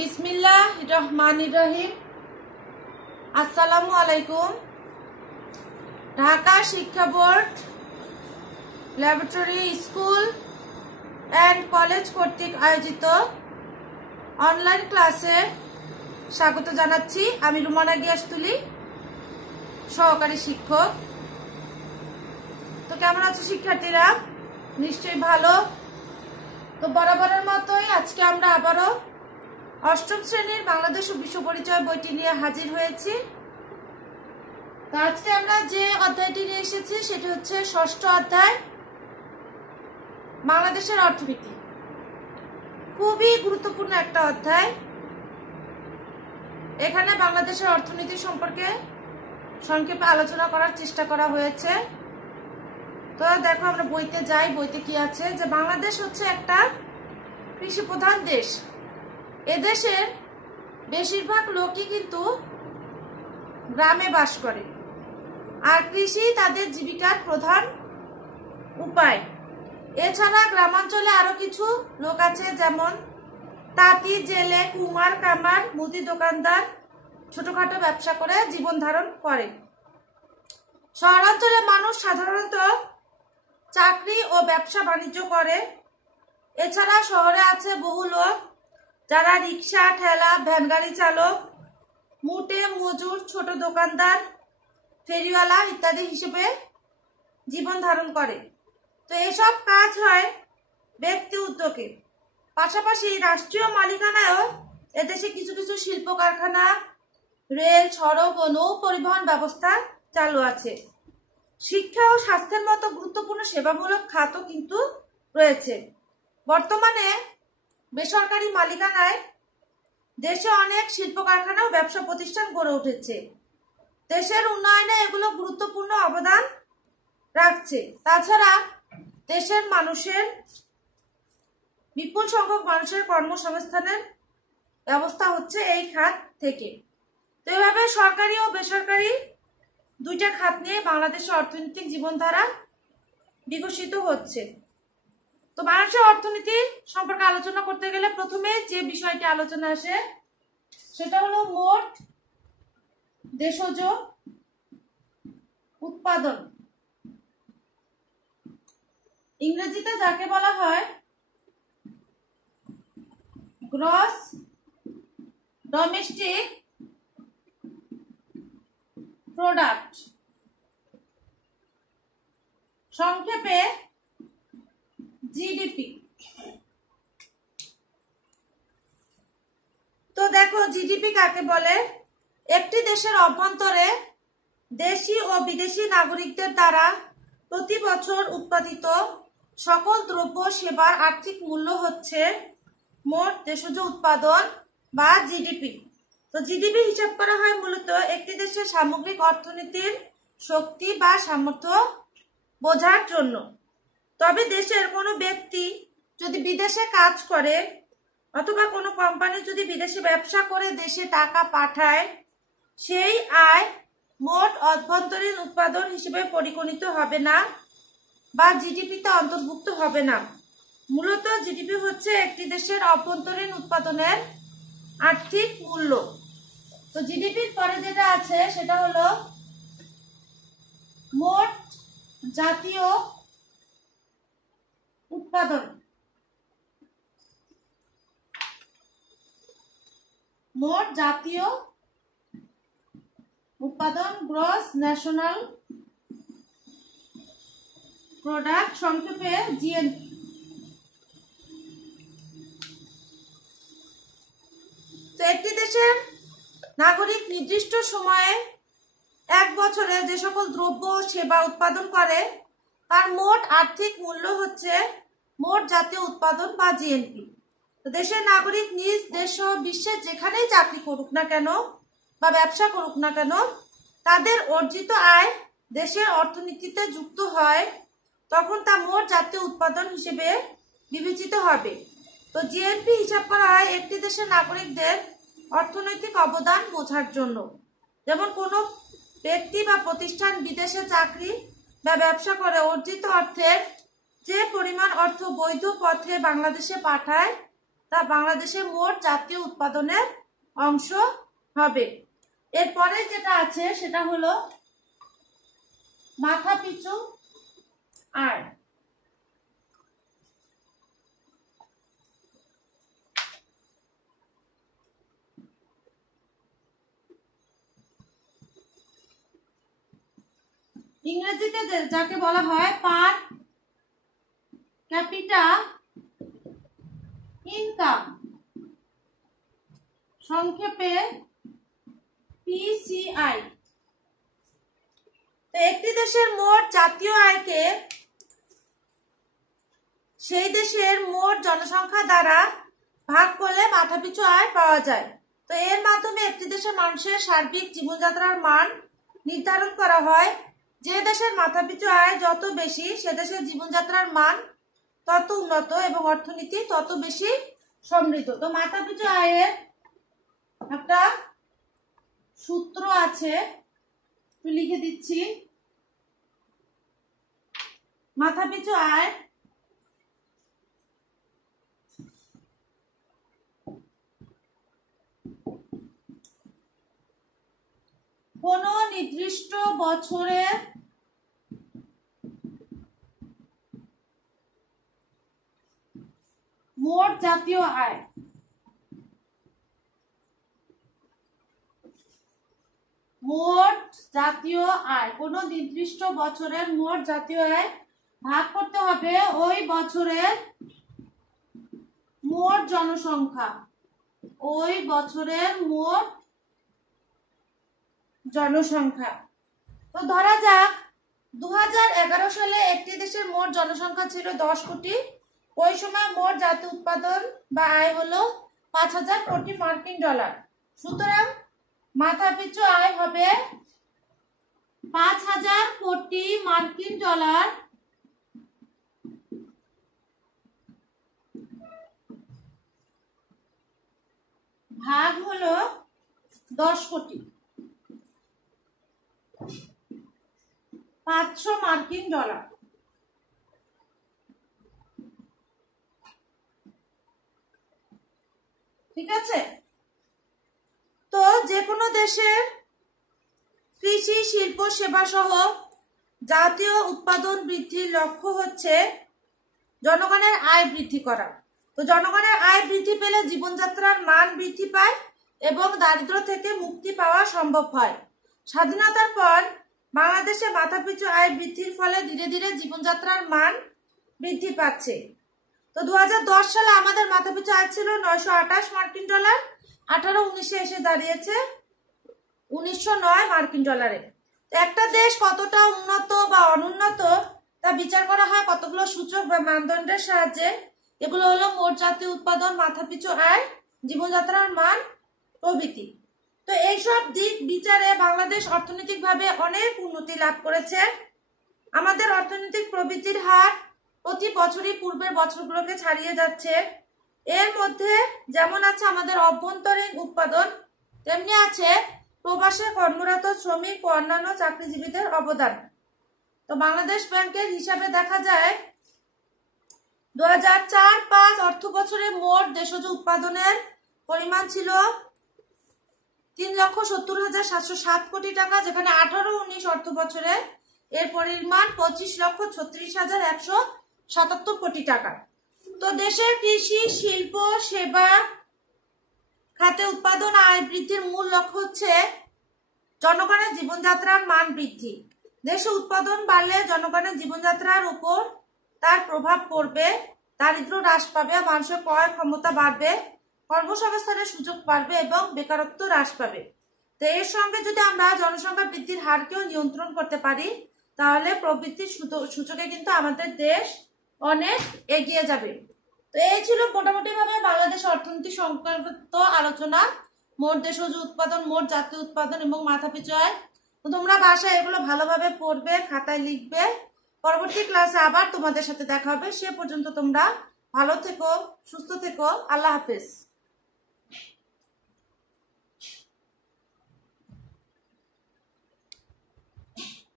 বিসমিল্লাহ রহমানির রহিম। আসসালামু আলাইকুম। ঢাকা শিক্ষা board laboratory school and college কর্তৃক আয়োজিত অনলাইন ক্লাসে স্বাগত জানাচ্ছি। আমি রুমানা গিয়াসতুলি, সহকারী শিক্ষক। তো কেমন আছো শিক্ষার্থীরা? নিশ্চয়ই ভালো। তো বরাবরের মতোই আজকে আমরা আবারও অষ্টম শ্রেণীর বাংলাদেশ ও বিশ্ব পরিচয় বইটি নিয়ে হাজির হয়েছি। তো আজকে আমরা যে অধ্যায়টি নিয়ে এসেছি সেটি হচ্ছে ষষ্ঠ অধ্যায়, বাংলাদেশের অর্থনীতি। খুবই গুরুত্বপূর্ণ একটা অধ্যায়। এখানে বাংলাদেশের অর্থনীতি সম্পর্কে সংক্ষেপে আলোচনা করার চেষ্টা করা হয়েছে। তো দেখো আমরা বইতে যাই, বইতে কি আছে, যে বাংলাদেশ হচ্ছে একটা কৃষি প্রধান দেশ। এদেশের বেশিরভাগ লোকই কিন্তু গ্রামে বাস করে, আর কৃষি তাদের জীবিকার প্রধান উপায়। এছাড়া গ্রামাঞ্চলে আরো কিছু লোক আছে, যেমন তাঁতি, জেলে, কুমার, কামার, মুদি দোকানদার, ছোটখাটো ব্যবসা করে জীবন ধারণ করে। শহরাঞ্চলে মানুষ সাধারণত চাকরি ও ব্যবসা বাণিজ্য করে। এছাড়া শহরে আছে বহু লোক যারা রিক্সা, ঠেলা, ভ্যান গাড়ি চালক, মুটে মজুর, ছোট দোকানদার, ফেরিওয়ালা ইত্যাদি হিসেবে জীবন ধারণ করে। তো এসব কাজ হয় ব্যক্তি উদ্যোগে। পাশাপাশি রাষ্ট্রীয় মালিকানায়ও এদেশে কিছু কিছু শিল্প কারখানা, রেল, সড়ক ও নৌ পরিবহন ব্যবস্থা চালু আছে। শিক্ষা ও স্বাস্থ্যের মতো গুরুত্বপূর্ণ সেবামূলক খাতও কিন্তু রয়েছে। বর্তমানে বেসরকারি মালিকানায় দেশে অনেক শিল্প কারখানা ও ব্যবসা প্রতিষ্ঠান গড়ে উঠেছে। দেশের উন্নয়নে এগুলো গুরুত্বপূর্ণ অবদান রাখছে। তাছাড়া দেশের মানুষের বিপুল সংখ্যক মানুষের কর্মসংস্থানের ব্যবস্থা হচ্ছে এই খাত থেকে। তো এভাবে সরকারি ও বেসরকারি দুইটা খাত নিয়ে বাংলাদেশের অর্থনৈতিক জীবনধারা বিকশিত হচ্ছে। তো বাংলাদেশের অর্থনীতি সম্পর্কে আলোচনা করতে গেলে প্রথমে যে বিষয়টি আলোচনা আসে সেটা হলো মোট দেশজ উৎপাদন। ইংরেজিতে যাকে বলা হয় গ্রস ডোমেস্টিক প্রোডাক্ট, সংক্ষেপে জিডিপি। তো দেখো জিডিপি কাকে বলে? একটি দেশের অভ্যন্তরে দেশি ও বিদেশি নাগরিকদের দ্বারা প্রতি বছর উৎপাদিত সকল দ্রব্য সেবার আর্থিক মূল্য হচ্ছে মোট দেশজ উৎপাদন বা জিডিপি। তো জিডিপি হিসাব করা হয় মূলত একটি দেশের সামগ্রিক অর্থনীতির শক্তি বা সামর্থ্য বোঝার জন্য। তবে দেশের কোনো ব্যক্তি যদি বিদেশে কাজ করে অথবা কোনো কোম্পানি যদি বিদেশে ব্যবসা করে দেশে টাকা পাঠায়, সেই আয় মোট অভ্যন্তরীণ উৎপাদন হিসেবে পরিগণিত হবে না বা জিডিপিতে অন্তর্ভুক্ত হবে না। মূলত জিডিপি হচ্ছে একটি দেশের অভ্যন্তরীণ উৎপাদনের আর্থিক মূল্য। তো জিডিপির পরে যেটা আছে সেটা হলো মোট জাতীয় উৎপাদন। মোট জাতীয় উৎপাদন, গ্রস ন্যাশনাল প্রোডাক্ট, সংক্ষেপে জিএনপি। তো একটি দেশের নাগরিক নির্দিষ্ট সময়ে এক বছরে যে সকল দ্রব্য সেবা উৎপাদন করে তার মোট আর্থিক মূল্য হচ্ছে মোট জাতীয় উৎপাদন বা জিএনপি। দেশের নাগরিক নিজ দেশ সহ বিশ্বের যেখানেই চাকরি করুক না কেন বা ব্যবসা করুক না কেন, তাদের অর্জিত আয় দেশের অর্থনীতিতে যুক্ত হয়, তখন তা মোট জাতীয় উৎপাদন হিসেবে বিবেচিত হবে। তো জিএনপি হিসাব করা হয় একটি দেশের নাগরিকদের অর্থনৈতিক অবদান বোঝার জন্য। যেমন কোনো ব্যক্তি বা প্রতিষ্ঠান বিদেশে চাকরি বা ব্যবসা করে অর্জিত অর্থের যে পরিমাণ অর্থ বৈধ পথে বাংলাদেশে পাঠায় তা বাংলাদেশের মোট জাতীয় উৎপাদনের অংশ হবে। এরপরে যেটা আছে সেটা হলো মাথাপিছু আয়। ইংরেজিতে যাকে বলা হয় পার ক্যাপিটা ইনকাম, সংক্ষেপে পিসিআই। তো একটি দেশের মোট জাতীয় আয়কে সেই দেশের মোট জনসংখ্যা দ্বারা ভাগ করলে মাথাপিছু আয় পাওয়া যায়। তো এর মাধ্যমে একটি দেশের মানুষের সার্বিক জীবনযাত্রার মান নির্ধারণ করা হয়। যে দেশের মাথাপিছু আয় যত বেশি সে দেশের জীবনযাত্রার মান তত উন্নত এবং অর্থনীতি তত বেশি সমৃদ্ধ। তো মাথাপিছু আয়ের একটা সূত্র আছে, লিখে দিচ্ছি। মাথাপিছু আয় কোন নির্দিষ্ট বছরের মোট জাতীয় আয়, মোট জাতীয় আয়, কোন নির্দিষ্ট বছরের মোট জাতীয় আয় ভাগ করতে হবে ওই বছরের মোট জনসংখ্যা, ওই বছরের মোট জনসংখ্যা। তো ধরা যাক 2011 সালে একটি দেশের মোট জনসংখ্যা ছিল 10 কোটি। ওই সময় মোট জাতীয় উৎপাদন বা আয় হলো 5000 কোটি মার্কিন ডলার। সুতরাং মাথাপিছু আয় হবে 5000 কোটি মার্কিন ডলার ভাগ হলো 10 কোটি, 500 মার্কিন ডলার। ঠিক আছে। তো যে কোনো দেশের কৃষি, শিল্প, সেবা সহ জাতীয় উৎপাদন বৃদ্ধির লক্ষ্য হচ্ছে জনগণের আয় বৃদ্ধি করা। তো জনগণের আয় বৃদ্ধি পেলে জীবনযাত্রার মান বৃদ্ধি পায় এবং দারিদ্র্য থেকে মুক্তি পাওয়া সম্ভব হয়। স্বাধীনতার পর বাংলাদেশে মাথাপিছু আয় বৃদ্ধির ফলে ধীরে ধীরে জীবনযাত্রার মান বৃদ্ধি পাচ্ছে। তো 2010 সালে আমাদের মাথাপিছু আয় ছিল 928 মার্কিন ডলার, 18-19 এসে দাঁড়িয়েছে 1909 মার্কিন ডলারে। একটা দেশ কতটা উন্নত বা অনুন্নত তা বিচার করা হয় কতগুলো সূচক বা মানদণ্ডের সাহায্যে। এগুলো হলো মোট জাতীয় উৎপাদন, মাথাপিছু আয়, জীবনযাত্রার মান প্রভৃতি। তো এইসব দিক বিচারে বাংলাদেশ অর্থনৈতিকভাবে অনেক উন্নতি লাভ করেছে। আমাদের অর্থনৈতিক প্রবৃদ্ধির হার প্রতি বছরই পূর্বের বছরগুলোকে ছাড়িয়ে যাচ্ছে। এর মধ্যে যেমন আছে আমাদের অভ্যন্তরীণ উৎপাদন, তেমনি আছে প্রবাসে কর্মরত শ্রমিক ও অন্যান্য চাকরিজীবীদের অবদান। তো বাংলাদেশ ব্যাংকের হিসাবে দেখা যায় 2004-05 অর্থ বছরে মোট দেশজ উৎপাদনের পরিমাণ ছিল 3,70,707 কোটি টাকা, যেখানে 18-19 অর্থ বছরে এর পরিমাণ 25,36,177 কোটি টাকা। তো দেশের কৃষি, শিল্প, সেবা খাতে উৎপাদন আয় বৃদ্ধির মূল লক্ষ্য হচ্ছে জনগণের জীবনযাত্রার মান বৃদ্ধি। দেশে উৎপাদন বাড়লে জনগণের জীবনযাত্রার উপর তার প্রভাব পড়বে, দারিদ্র্য হ্রাস পাবে, মানুষের ক্রয় ক্ষমতা বাড়বে, কর্মসংস্থানের সুযোগ বাড়বে এবং বেকারত্ব হ্রাস পাবে। তো এর সঙ্গে যদি আমরা জনসংখ্যা বৃদ্ধির হারকেও নিয়ন্ত্রণ করতে পারি তাহলে প্রবৃদ্ধির সূচকে কিন্তু আমাদের দেশ অনেক এগিয়ে যাবে। তো এই ছিল মোটামুটি ভাবে বাংলাদেশ অর্থনীতি সংক্রান্ত আলোচনা। মোট দেশজ উৎপাদন, মোট জাতীয় উৎপাদন এবং মাথাপিছু আয়। তো তোমরা বাসায় এগুলো ভালোভাবে পড়বে, খাতায় লিখবে। পরবর্তী ক্লাসে আবার তোমাদের সাথে দেখা হবে। সে পর্যন্ত তোমরা ভালো থেকো, সুস্থ থেকো। আল্লাহ হাফেজ।